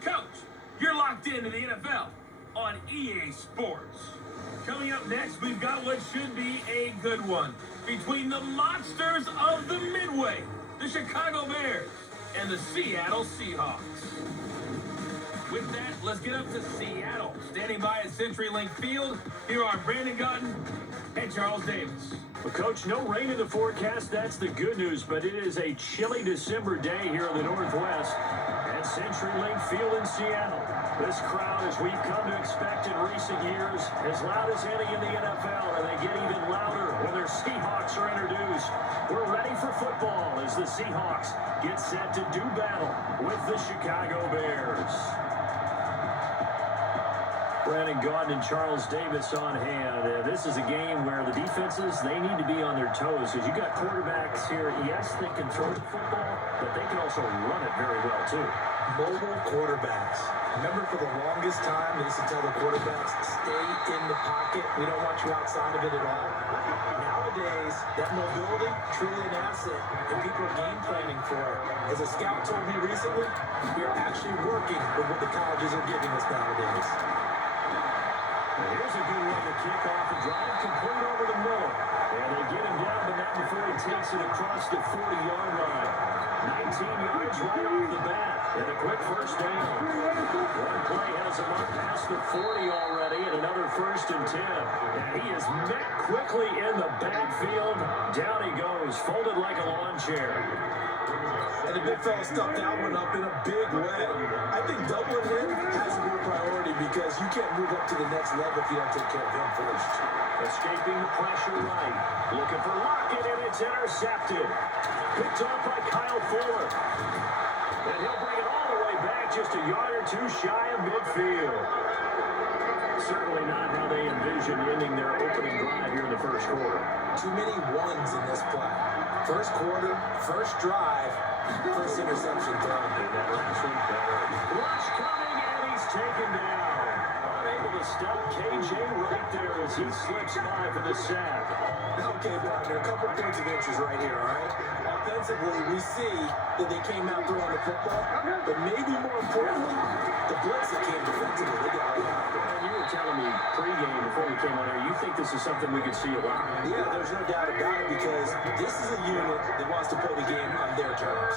Coach, you're locked into the NFL on EA Sports. Coming up next, we've got what should be a good one between the monsters of the Midway, the Chicago Bears, and the Seattle Seahawks. With that, let's get up to Seattle. Standing by at CenturyLink Field, here are Brandon Gaudin and Charles Davis. Well, Coach, no rain in the forecast. That's the good news, but it is a chilly December day here in the Northwest at CenturyLink Field in Seattle. This crowd, as we've come to expect in recent years, as loud as any in the NFL, and they get even louder when their Seahawks are introduced. We're ready for football as the Seahawks get set to do battle with the Chicago Bears. Brandon Gaudin and Charles Davis on hand. This is a game where the defenses, they need to be on their toes because you got quarterbacks here, yes, they can throw the football, but they can also run it very well, too. Mobile quarterbacks. Remember, for the longest time, they used to tell the quarterbacks, stay in the pocket. We don't want you outside of it at all. Nowadays, that mobility, truly an asset, and people are game planning for it. As a scout told me recently, we are actually working with what the colleges are giving us nowadays. Here's a good one to kick off the drive, complete over to Miller. And they get him down, but not before he takes it across the 40-yard line. 19 yards right off the bat, and a quick first down. One play has him up past the 40 already, and another 1st and 10. And he is met quickly in the backfield. Down he goes, folded like a lawn chair. And the big fella stuffed that one up in a big way. I think doubling him has to be a priority because you can't move up to the next level if you don't take care of him first. Escaping the pressure right. Looking for Lockett, and it's intercepted. Picked off by Kyle Fuller. And he'll bring it all the way back just a yard or two shy of midfield. Certainly not how they envision ending their opening drive here in the first quarter. Too many ones in this play. First quarter, first drive, first interception thrown. That last one better. Rush coming, and he's taken down. Unable to stop KJ right there as he slips by for the sack. Okay, partner, a couple points of interest right here, all right? Offensively, we see that they came out throwing the football, but maybe more importantly, the blitz that came defensively, they got right after it. And you were telling me pregame before we came on here, you think this is something we could see a lot? Yeah, there's no doubt about it because this is a unit that wants to play the game on their terms.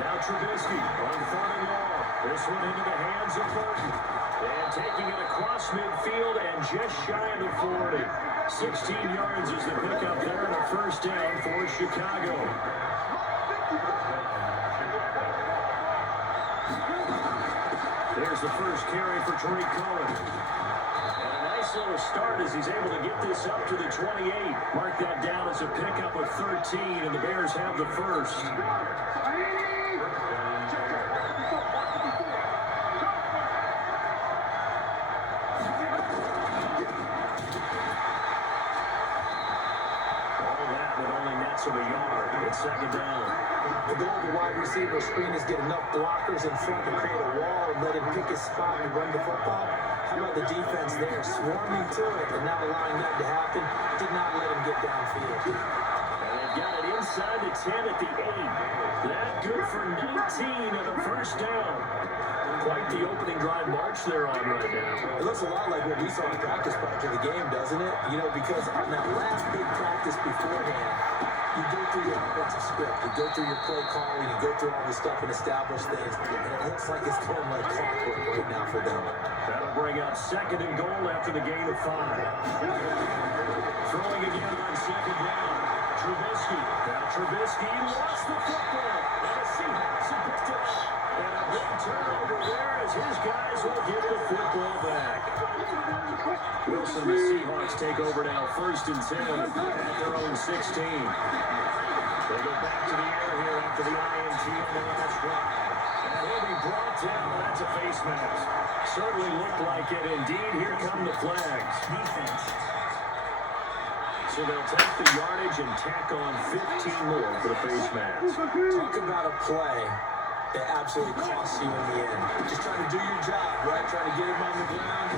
Now Trubisky on 4th and long. This one into the hands of Burton. And taking it across midfield and just shy of the 40. 16 yards is the pickup there and a first down for Chicago. There's the first carry for Tariq Cohen. And a nice little start as he's able to get this up to the 28. Mark that down as a pickup of 13, and the Bears have the first. Of a yard. It's 2nd down. The goal of the wide receiver screen is get enough blockers in front to create a wall and let him pick his spot and run the football. How about the defense there, swarming to it and not allowing that to happen? Did not let him get downfield. And they've got it inside the 10 at the 8. That good for 19 and a first down. Quite the opening drive march they're on right now. It looks a lot like what we saw in practice prior to the game, doesn't it? You know, because on that last big practice beforehand, you go through your offensive script, you go through your play calling, you go through all this stuff and establish things, and it looks like it's going like clockwork right now for them. That'll bring out 2nd and goal after the gain of 5. Throwing again on 2nd down. Trubisky. Now Trubisky lost the football. And a Seahawks have picked it up. And a big turnover there as his guys will get the football back. Wilson, the Seahawks take over now 1st and 10 at their own 16. They go back to the air here after the INT on the last drive. And he'll be brought down. That's a face mask. Certainly looked like it. Indeed, here come the flags. Defense. So they'll take the yardage and tack on 15 more for the face mask. Talk about a play that absolutely costs you in the end. Just trying to do your job, right? Trying to get him on the ground.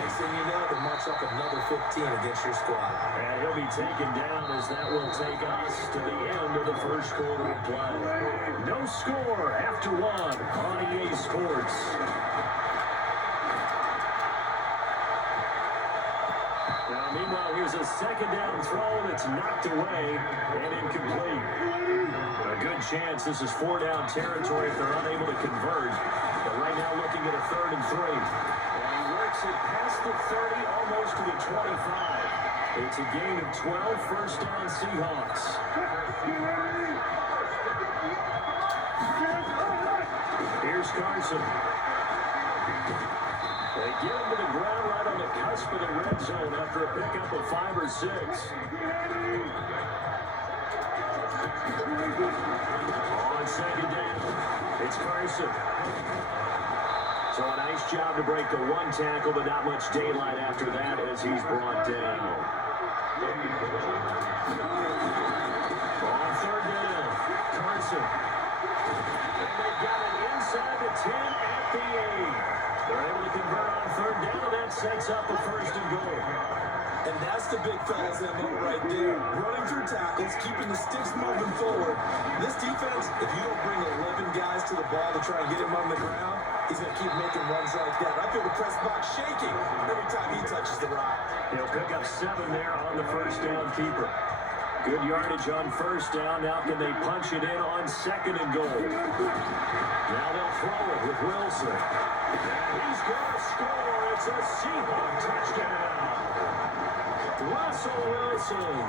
Next thing you know, they march up another 15 against your squad. And he'll be taken down as that will take us to the end of the first quarter of play. No score after one on EA Sports. Now, meanwhile, here's a second down throw that's knocked away and incomplete. A good chance this is 4-down territory if they're unable to convert. But right now looking at a 3rd and 3. And he works it past the 30, almost to the 25. It's a gain of 12, first down Seahawks. Here's Carson. They get him to the ground right on the cusp of the red zone after a pickup of 5 or 6. On second down, it's Carson. So a nice job to break the 1 tackle, but not much daylight after that as he's brought down. On 3rd down, Carson. And they've got it inside the 10 at the 8. They're able to convert on 3rd down, and that sets up a 1st and goal. And that's the big fella's MO right there. Running through tackles, keeping the sticks moving forward. This defense, if you don't bring 11 guys to the ball to try and get him on the ground, he's going to keep making runs like that. I feel the press box shaking every time he touches the rock. He'll pick up 7 there on the 1st down keeper. Good yardage on 1st down. Now can they punch it in on 2nd and goal? Now they'll throw it with Wilson. And he's going to score. It's a Seahawk touchdown. Russell Wilson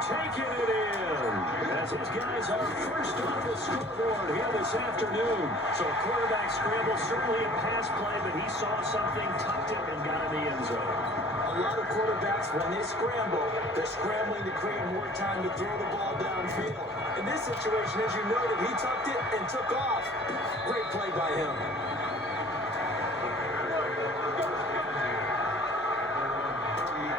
taking it in as his guys are first on the scoreboard here this afternoon. So a quarterback scramble, certainly a pass play, but he saw something, tucked it, and got in the end zone. A lot of quarterbacks, when they scramble, they're scrambling to create more time to throw the ball downfield. In this situation, as you noted, he tucked it and took off. Great play by him.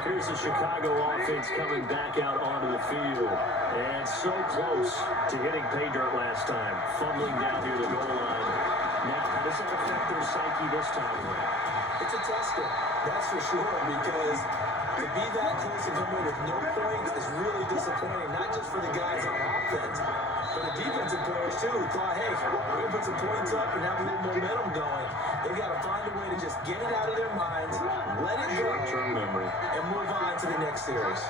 Here's the Chicago offense coming back out onto the field. And so close to hitting pay dirt last time. Fumbling down near the goal line. Now, how does that affect their psyche this time around? It's a tester, that's for sure, because to be that close and come away with no points is really disappointing, not just for the guys on offense, but the defensive players too, who thought, hey, we're going to put some points up and have a little momentum going. They've got to find a way to just get it out of their minds, let it go, Short-term memory, and move on to the next series.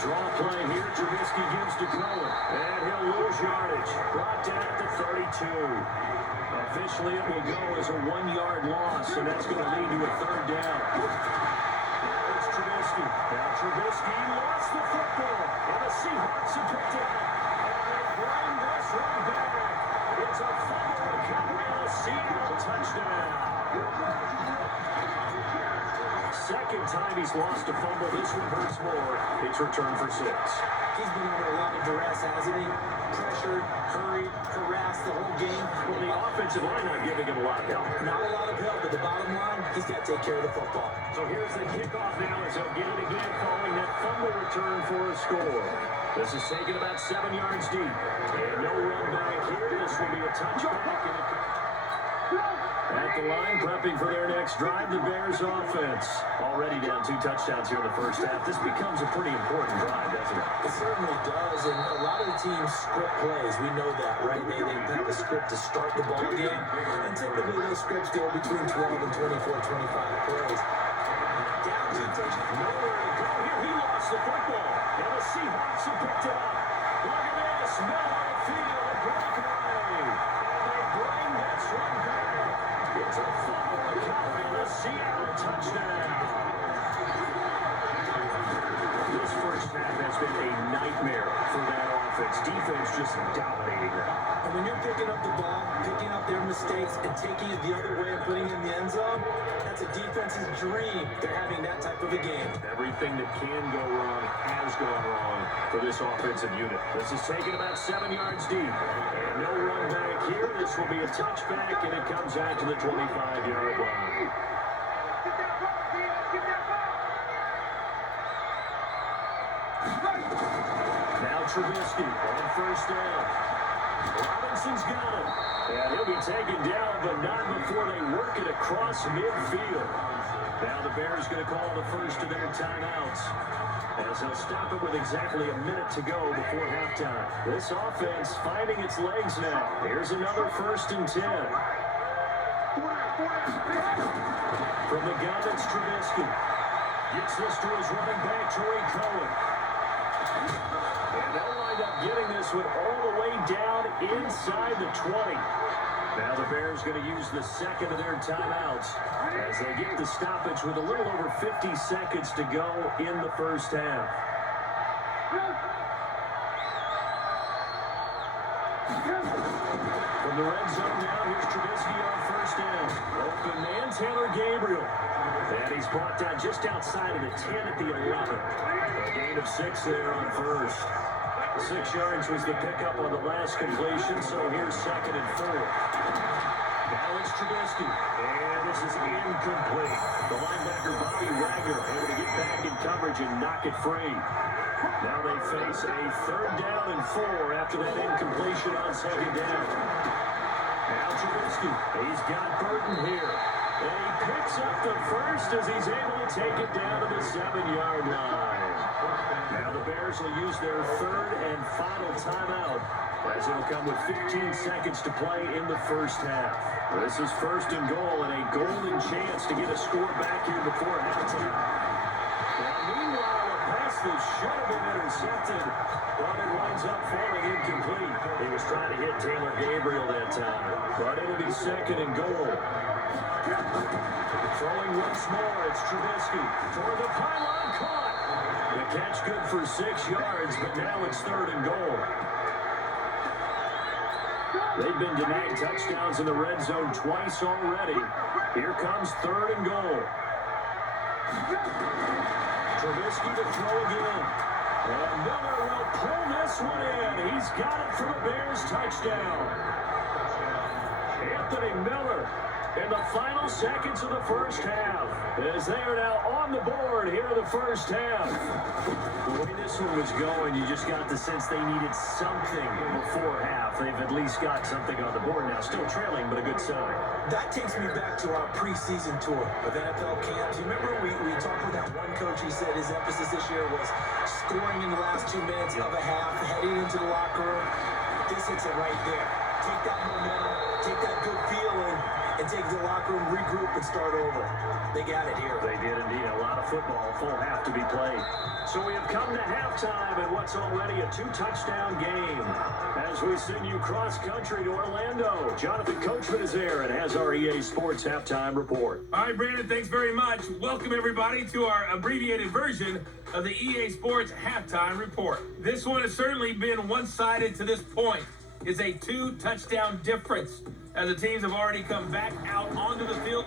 Draw play here. Trubisky gives to Cohen. And he'll lose yardage. Brought down at the 32. Officially, it will go as a 1-yard loss, and that's going to lead to a 3rd down. Now it's Trubisky. Now Trubisky lost the football, and the Seahawks have picked it up. And they bring this one back. It's a fumble recovery and a Seattle touchdown. Second time he's lost a fumble. This one hurts more. It's returned for 6. He's been under a lot of duress, hasn't he? Pressured, hurried, harassed the whole game. Well, the offensive line not giving him a lot of help. Not a lot of help, but the bottom line, he's got to take care of the football. So here's the kickoff now as he'll get it again following that fumble return for a score. This is taken about 7 yards deep. And no run back here. This will be a touchback. At the line, prepping for their next drive, the Bears offense. Already down 2 touchdowns here in the first half. This becomes a pretty important drive, doesn't it? It certainly does, and a lot of the teams script plays. We know that, right? They have a script to start the ball game, and typically those scripts go between 12 and 24, 25 plays. Down 2 touchdowns. Nowhere to go here. He lost the football, and the Seahawks have picked it up. Look at this. Middle of the field, a breakaway. And they bring this one back. It's a fumble recovery and a Seattle touchdown. This first half has been a nightmare for that offense. Defense just dominating them. And when you're picking up the ball, picking up their mistakes, and taking it the other way and putting it in the end zone, that's a defense's dream. They're having that type of a game. Everything that can go wrong has gone wrong for this offensive unit. This is taken about 7 yards deep. And no run back here. This will be a touchback, and it comes out to the 25-yard line. Now Trubisky on 1st down. Robinson's got him. And he'll be taken down, but not before they work it across midfield. Now the Bears going to call the first of their timeouts. as they'll stop it with exactly a minute to go before halftime. This offense finding its legs now. Here's another 1st and 10. From the gun, it's Trubisky. Gets this to his running back, Torrey Cohen. And they'll wind up getting this one all the way down inside the 20. Now the Bears going to use the second of their timeouts as they get the stoppage with a little over 50 seconds to go in the first half. From the red zone now, here's Trubisky on 1st down. Open man, Taylor Gabriel. And he's brought down just outside of the 10 at the 11. A gain of 6 there on 1st. 6 yards was the pickup on the last completion, so here's 2nd and 4. Now it's Trubisky, and this is incomplete. The linebacker, Bobby Wagner, able to get back in coverage and knock it free. Now they face a 3rd down and 4 after that incompletion on 2nd down. Now Trubisky, he's got Burton here. And he picks up the 1st as he's able to take it down to the 7-yard line. Now the Bears will use their 3rd and final timeout as it'll come with 15 seconds to play in the first half. This is 1st and goal and a golden chance to get a score back here before halftime. Now meanwhile, a pass that should have been intercepted, but it winds up falling incomplete. He was trying to hit Taylor Gabriel that time, but it'll be 2nd and goal. Throwing once more, it's Trubisky toward the pylon, caught. The catch good for 6 yards, but now it's 3rd and goal. They've been denied touchdowns in the red zone twice already. Here comes 3rd and goal. Trubisky to throw again. And Miller will pull this one in. He's got it for the Bears touchdown. Anthony Miller in the final seconds of the first half, as they are now on the board here in the first half. The way this one was going, you just got the sense they needed something before half. They've at least got something on the board now. Still trailing, but a good sign. That takes me back to our preseason tour of NFL camps. You remember we talked with that one coach. He said his emphasis this year was scoring in the last 2 minutes of a half, heading into the locker room. This hits it right there. Take that momentum, take that good feeling, and take the locker room, regroup, and start over. They got it here. They did indeed. A lot of football, full half to be played. So we have come to halftime in what's already a 2-touchdown game. As we send you cross-country to Orlando, Jonathan Coachman is there and has our EA Sports halftime report. All right, Brandon, thanks very much. Welcome, everybody, to our abbreviated version of the EA Sports halftime report. This one has certainly been one-sided to this point. It's a 2-touchdown difference as the teams have already come back out onto the field.